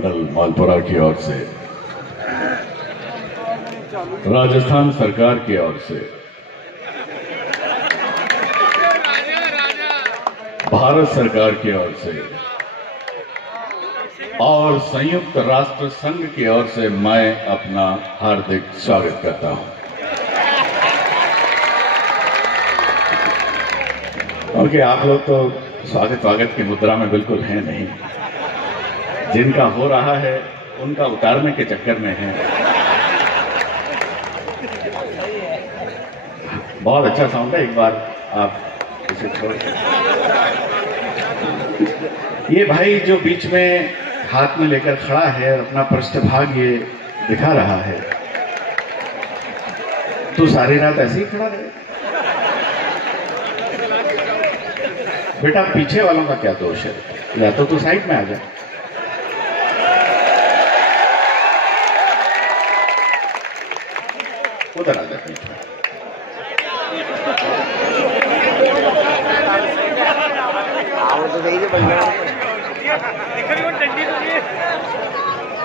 मंडल मालपुरा की ओर से, राजस्थान सरकार की ओर से, भारत सरकार की ओर से और संयुक्त राष्ट्र संघ की ओर से मैं अपना हार्दिक स्वागत करता हूं। क्योंकि आप लोग तो स्वागत की मुद्रा में बिल्कुल हैं नहीं, जिनका हो रहा है उनका उतारने के चक्कर में है। बहुत अच्छा साउंड है, एक बार आप इसे छोड़। ये भाई जो बीच में हाथ में लेकर खड़ा है और अपना पृष्ठभाग ये दिखा रहा है, तू सारी रात ऐसे ही खड़ा रहे? बेटा पीछे वालों का क्या दोष है? या तो तू साइड में आ जा। उधर आ जा पीछे।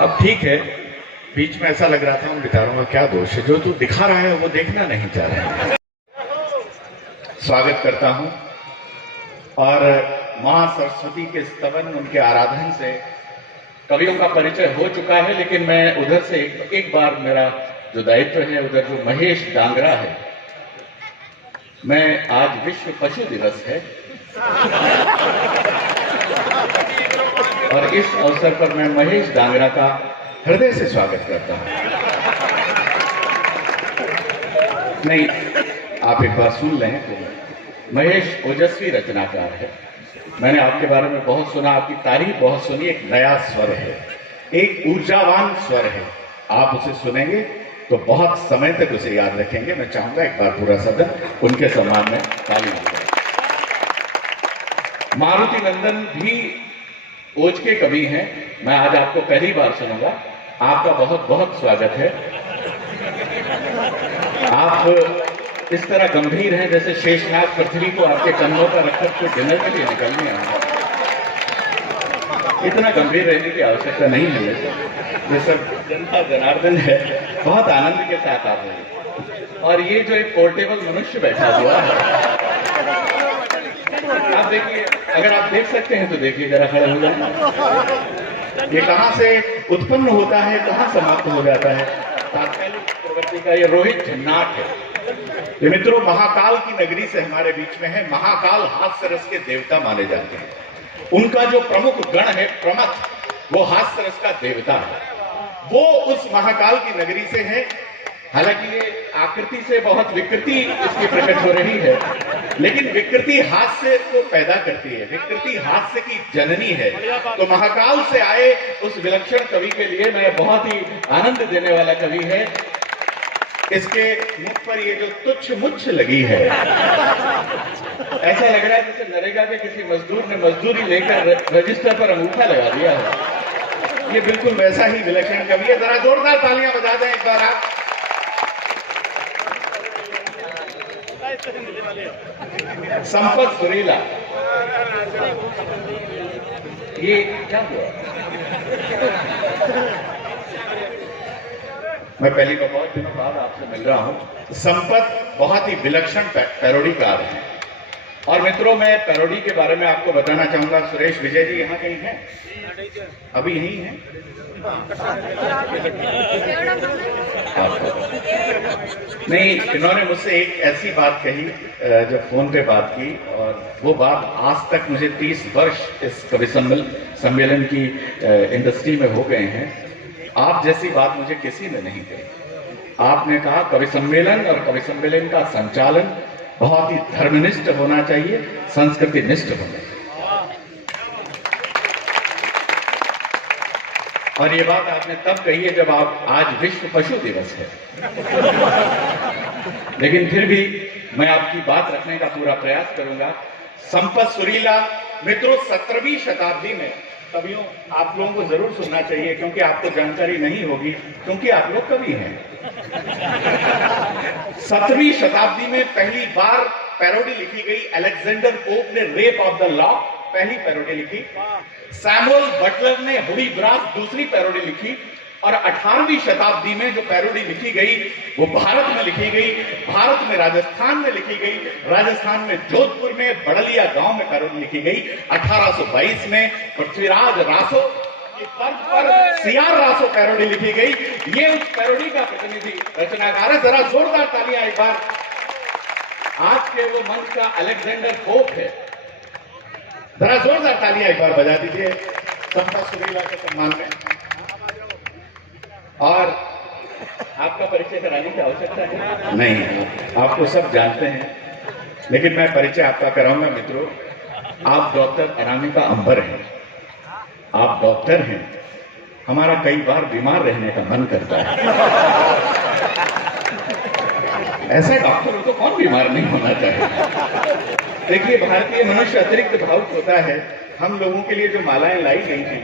अब ठीक है, बीच में ऐसा लग रहा था उन बेचारों का क्या दोष है, जो तू दिखा रहा है वो देखना नहीं चाह रहे हैं। स्वागत करता हूं और मां सरस्वती के स्तवन, उनके आराधन से कवियों का परिचय हो चुका है, लेकिन मैं उधर से एक बार मेरा जो दायित्व है, उधर जो महेश डांगरा है, मैं आज विश्व पशु दिवस है और इस अवसर पर मैं महेश डांगरा का हृदय से स्वागत करता हूं। नहीं, आप एक बार सुन लें तो महेश ओजस्वी रचनाकार है। मैंने आपके बारे में बहुत सुना, आपकी तारीफ बहुत सुनी। एक नया स्वर है, एक ऊर्जावान स्वर है। आप उसे सुनेंगे तो बहुत समय तक उसे याद रखेंगे। मैं चाहूंगा एक बार पूरा सदन उनके सम्मान में ताली बजाए। मारुति नंदन भी ओज के कवि हैं। मैं आज आपको पहली बार सुनूंगा। आपका बहुत बहुत स्वागत है। आप इस तरह गंभीर हैं जैसे शेषनाग पृथ्वी को आपके कंधों पर रखकर के डिनर के लिए निकलने आए। इतना गंभीर रहने की आवश्यकता नहीं है। ये सब जनता जनार्दन है। बहुत आनंद के साथ आप हैं। और ये जो एक पोर्टेबल मनुष्य बैठा हुआ है, आप देखिए, अगर आप देख सकते हैं तो देखिए, जरा खड़े हो जाए। ये कहां से उत्पन्न होता है, कहां समाप्त हो जाता है? तात्कालिक प्रवृत्ति का ये रोहित झन्नाट है। ये मित्रों महाकाल की नगरी से हमारे बीच में है। महाकाल हास्य रस के देवता माने जाते हैं। उनका जो प्रमुख गण है प्रमथ, वो हास्य रस का देवता है। वो उस महाकाल की नगरी से है। हालांकि ये आकृति से बहुत विकृति इसकी प्रकट हो रही है, लेकिन विकृति हास्य को पैदा करती है। विकृति हास्य की जननी है। तो महाकाल से आए उस विलक्षण कवि के लिए मैं बहुत ही आनंद देने वाला कवि है। इसके मुख पर ये जो तुच्छ मुच्छ लगी है, ऐसा लग रहा है जैसे नरेगा के किसी मजदूर ने मजदूरी लेकर रजिस्टर पर अंगूठा लगा दिया है। ये बिल्कुल वैसा ही विलक्षण कवि है। जरा जोरदार तालियां बजा दें एक बार आप। संपत सुरीला, ये क्या हुआ? मैं पहली बार बहुत दिनों बाद आपसे मिल रहा हूं। संपत बहुत ही विलक्षण पैरोडीकार है। और मित्रों, मैं पैरोडी के बारे में आपको बताना चाहूंगा। सुरेश विजय जी यहाँ कहीं हैं? अभी यहीं हैं? नहीं, इन्होंने मुझसे एक ऐसी बात कही जब फोन पे बात की, और वो बात आज तक मुझे 30 वर्ष इस कवि सम्मेलन की इंडस्ट्री में हो गए हैं। आप जैसी बात मुझे किसी ने नहीं कही। आपने कहा कवि सम्मेलन और कवि सम्मेलन का संचालन बहुत ही धर्मनिष्ठ होना चाहिए, संस्कृति निष्ठ होना चाहिए। और ये बात आपने तब कही है जब आप आज विश्व पशु दिवस है। लेकिन फिर भी मैं आपकी बात रखने का पूरा प्रयास करूंगा। संपत सुरीला, मित्रों 17वीं शताब्दी में कवियों आप लोगों को जरूर सुनना चाहिए, क्योंकि आपको जानकारी नहीं होगी, क्योंकि आप लोग कवि हैं। 17वीं शताब्दी में पहली बार पैरोडी लिखी गई। अलेक्जेंडर पोप ने रेप ऑफ द लॉक पहली पैरोडी लिखी। सैमुअल बटलर ने हुडी ब्रास दूसरी पैरोडी लिखी और 18वीं शताब्दी में जो पैरोडी लिखी गई वो भारत में लिखी गई, भारत में राजस्थान में लिखी गई, राजस्थान में जोधपुर में बड़लिया गांव में पैरोडी लिखी गई। 1822 में पृथ्वीराज रासो की तर्ज पर सीआर रासो पैरोडी लिखी गई। ये उस पैरोडी का प्रतिनिधि रचनाकार है। जरा जोरदार तालियां एक बार। आज के वो मंच का अलेक्जेंडर पोप है। जरा जोरदार तालियां एक बार बजा दीजिए संपत सुरीला के सम्मान में। और आपका परिचय कराने की आवश्यकता है नहीं, आपको सब जानते हैं, लेकिन मैं परिचय आपका कराऊंगा। मित्रों, आप डॉक्टर अनामिका अंबर हैं, आप डॉक्टर हैं। हमारा कई बार बीमार रहने का मन करता है। ऐसे डॉक्टरों को कौन बीमार नहीं होना चाहिए। देखिए, भारतीय मनुष्य अतिरिक्त भावुक होता है। हम लोगों के लिए जो मालाएं लाई गई थी,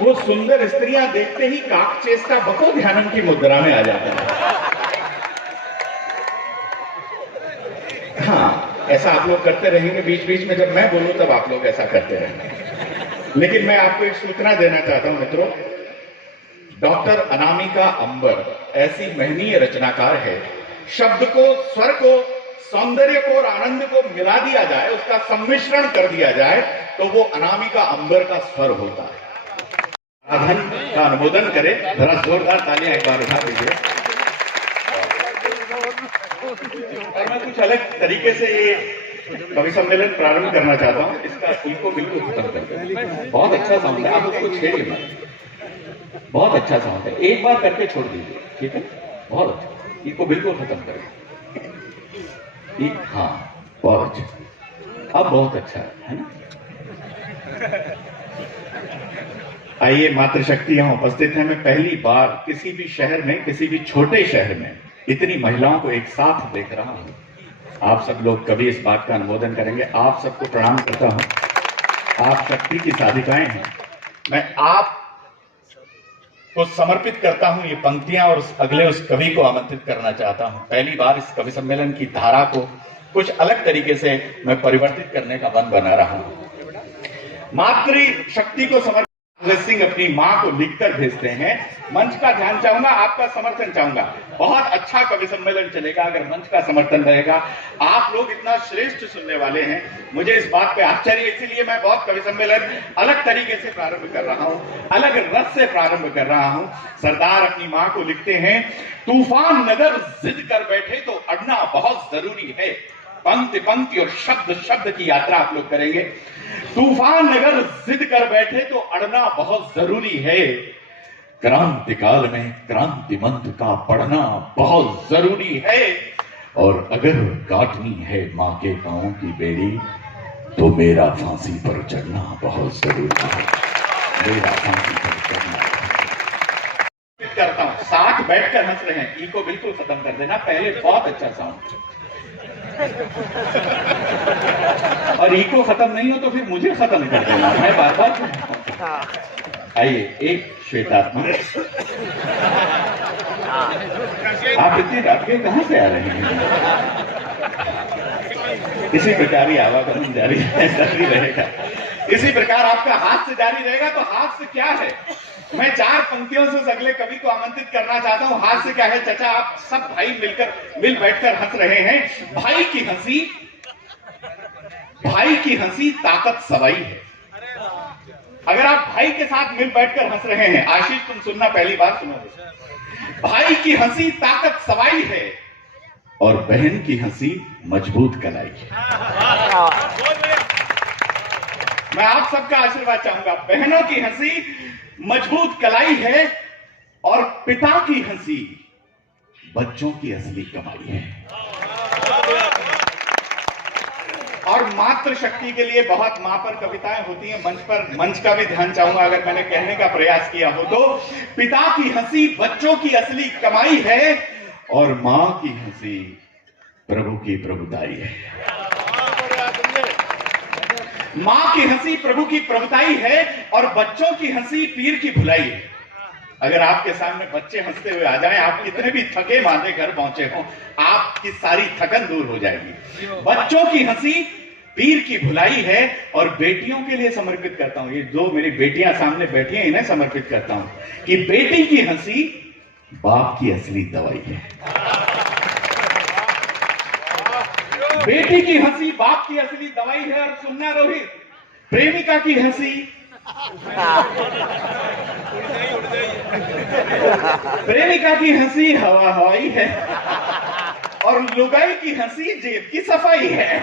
वो सुंदर स्त्रियां देखते ही काकचेष्टा बको ध्यानम की मुद्रा में आ जाता है। हाँ, ऐसा आप लोग करते रहेंगे। बीच बीच में जब मैं बोलूं तब आप लोग ऐसा करते रहेंगे। लेकिन मैं आपको एक सूचना देना चाहता हूं मित्रों, डॉक्टर अनामिका अंबर ऐसी महनीय रचनाकार है। शब्द को, स्वर को, सौंदर्य को और आनंद को मिला दिया जाए, उसका सम्मिश्रण कर दिया जाए, तो वो अनामिका अंबर का स्वर होता है। आधन का अनुमोदन करें, जरा जोरदार तालियां एक बार उठा दीजिए। और मैं कुछ अलग तरीके से ये कवि सम्मेलन प्रारंभ करना चाहता हूं। इसका इनको बिल्कुल खत्म कर दें। बहुत अच्छा साउंड है, आप उसको छेड़िए मत। बहुत अच्छा साउंड है, एक बार करके छोड़ दीजिए, ठीक है? बहुत अच्छा, इनको बिल्कुल खत्म करें। हाँ, बहुत अच्छा, अब बहुत अच्छा है ना? आइए, मातृशक्ति यहां उपस्थित है। मैं पहली बार किसी भी शहर में, किसी भी छोटे शहर में इतनी महिलाओं को एक साथ देख रहा हूं। आप सब लोग कभी इस बात का अनुमोदन करेंगे। आप सबको प्रणाम करता हूं। आप शक्ति की साधिकाएं हैं। मैं आप को समर्पित करता हूं ये पंक्तियां और अगले उस कवि को आमंत्रित करना चाहता हूं। पहली बार इस कवि सम्मेलन की धारा को कुछ अलग तरीके से मैं परिवर्तित करने का मन बना रहा हूं। मातृशक्ति को समर्पित सिंह अपनी मां को लिखकर भेजते हैं। मंच का ध्यान चाहूंगा, आपका समर्थन चाहूंगा। बहुत अच्छा कवि सम्मेलन चलेगा अगर मंच का समर्थन रहेगा। आप लोग इतना श्रेष्ठ सुनने वाले हैं, मुझे इस बात पे आश्चर्य। इसीलिए मैं बहुत कवि सम्मेलन अलग तरीके से प्रारंभ कर रहा हूं, अलग रस से प्रारंभ कर रहा हूं। सरदार अपनी मां को लिखते हैं, तूफान नगर जिद कर बैठे तो अड़ना बहुत जरूरी है। पंक्ति पंक्ति और शब्द शब्द की यात्रा आप लोग करेंगे। तूफान नगर जिद कर बैठे तो अड़ना बहुत जरूरी है। क्रांति काल में क्रांति मंत्र का पढ़ना बहुत जरूरी है। और अगर काटनी है मां के पांव की बेड़ी तो मेरा फांसी पर चढ़ना बहुत जरूरी है। मेरा फांसी पर चढ़ना करता हूं। साथ बैठकर हंस रहे हैं, इको बिल्कुल खत्म कर देना। पहले बहुत अच्छा साउंड, और इको खत्म नहीं हो तो फिर मुझे खत्म कर देना। मैं बार बार आइए, एक श्वेतात्मा, आप इतनी रात के कहां से आ रहे हैं? इसी प्रकार ही आवागमन जारी रहेगा। इसी प्रकार आपका हास्य जारी रहेगा। तो हास्य क्या है? मैं चार पंक्तियों से उस अगले कवि को आमंत्रित करना चाहता हूं। हास्य क्या है? चाचा, आप सब भाई मिल बैठकर हंस रहे हैं। भाई की हंसी ताकत सवाई है। अगर आप भाई के साथ मिल बैठकर हंस रहे हैं, आशीष तुम सुनना, पहली बार सुनो। भाई की हंसी ताकत सवाई है और बहन की हंसी मजबूत कलाई है। मैं आप सबका आशीर्वाद चाहूंगा। बहनों की हंसी मजबूत कलाई है और पिता की हंसी बच्चों की असली कमाई है। और मातृशक्ति के लिए बहुत मां पर कविताएं होती हैं। मंच का भी ध्यान चाहूंगा। अगर मैंने कहने का प्रयास किया हो तो पिता की हंसी बच्चों की असली कमाई है और मां की हंसी प्रभु की प्रभुताई है। मां की हंसी प्रभु की प्रभुताई है और बच्चों की हंसी पीर की भुलाई है। अगर आपके सामने बच्चे हंसते हुए आ जाएं, आप कितने भी थके मांदे घर पहुंचे हो, आपकी सारी थकन दूर हो जाएगी। बच्चों की हंसी पीर की भुलाई है, और बेटियों के लिए समर्पित करता हूं, ये जो मेरी बेटियां सामने बैठी हैं इन्हें समर्पित करता हूं कि बेटी की हंसी बाप की असली दवाई है। बेटी की हंसी बाप की असली दवाई है। और सुनना रोहित, प्रेमिका की हंसी प्रेमिका की हंसी हवा हवाई है, और लुगाई की हंसी जेब की सफाई है।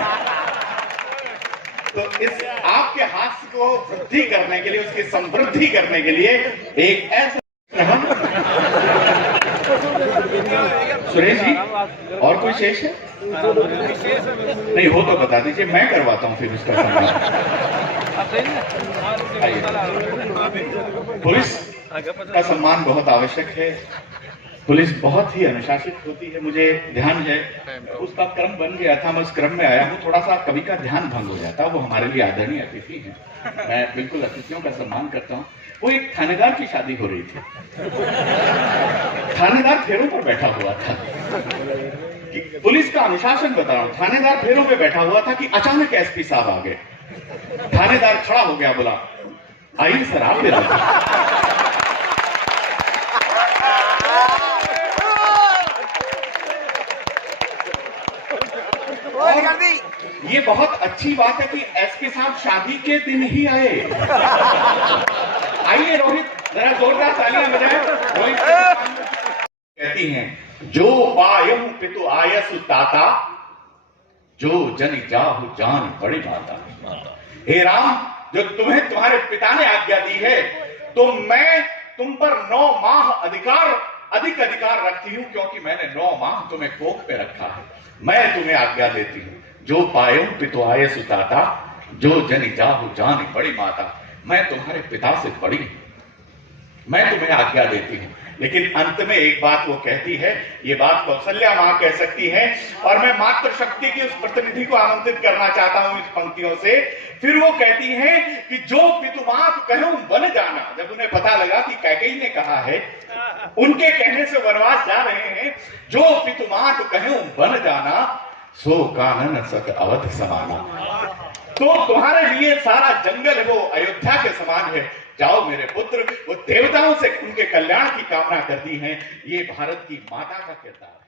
तो इस आपके हास्य को वृद्धि करने के लिए, उसकी समृद्धि करने के लिए एक ऐसा सुरेश जी, और कोई शेष है? नहीं हो तो बता दीजिए, मैं करवाता हूं फिर उसका सम्मान। पुलिस का सम्मान बहुत आवश्यक है। पुलिस बहुत ही अनुशासित होती है, मुझे ध्यान है उसका क्रम बन गया था, मैं उस क्रम में आया हूं, थोड़ा सा कभी का ध्यान भंग हो जाता है। वो हमारे लिए आदरणीय अतिथि हैं, मैं बिल्कुल अतिथियों का सम्मान करता हूं। वो एक थानेदार की शादी हो रही थी, थानेदार फेरों पर बैठा हुआ था। पुलिस का अनुशासन बता रहा हूं, थानेदार फेरों पे बैठा हुआ था कि अचानक एसपी साहब आ गए। थानेदार खड़ा हो गया, बोला आइए सर आप ले ये बहुत अच्छी बात है कि एसपी साहब शादी के दिन ही आए। आइए रोहित, जरा जोरदार तालियां बजाएं। रोहित कहती हैं, जो पायहु पितु आयसु ताता, जो जन जाहु जान बड़ी माता। हे राम, जो तुम्हें तुम्हारे पिता ने आज्ञा दी है, तो मैं तुम पर 9 माह अधिक अधिकार रखती हूं, क्योंकि मैंने 9 माह तुम्हें कोख पे रखा है। मैं तुम्हें आज्ञा देती हूं, जो पायो पितु आये सुताता, जो जनि जाहु जान बड़ी माता। मैं तुम्हारे पिता से बड़ी हूं, मैं तुम्हें आज्ञा देती हूं। लेकिन अंत में एक बात वो कहती है, ये बात कौशल्या मां कह सकती है, और मैं मातृ शक्ति की उस प्रतिनिधि को आमंत्रित करना चाहता हूं इस पंक्तियों से। फिर वो कहती है कि जो पितुमात कहूं बन जाना। जब उन्हें पता लगा कि कैकेयी ने कहा है, उनके कहने से वनवास जा रहे हैं, जो पितुमात कहूं बन जाना, सो कानन सत अवध समाना। तो तुम्हारे लिए सारा जंगल वो अयोध्या के समान है। जाओ मेरे पुत्र, वो देवताओं से उनके कल्याण की कामना करती हैं। ये भारत की माता का किरदार है।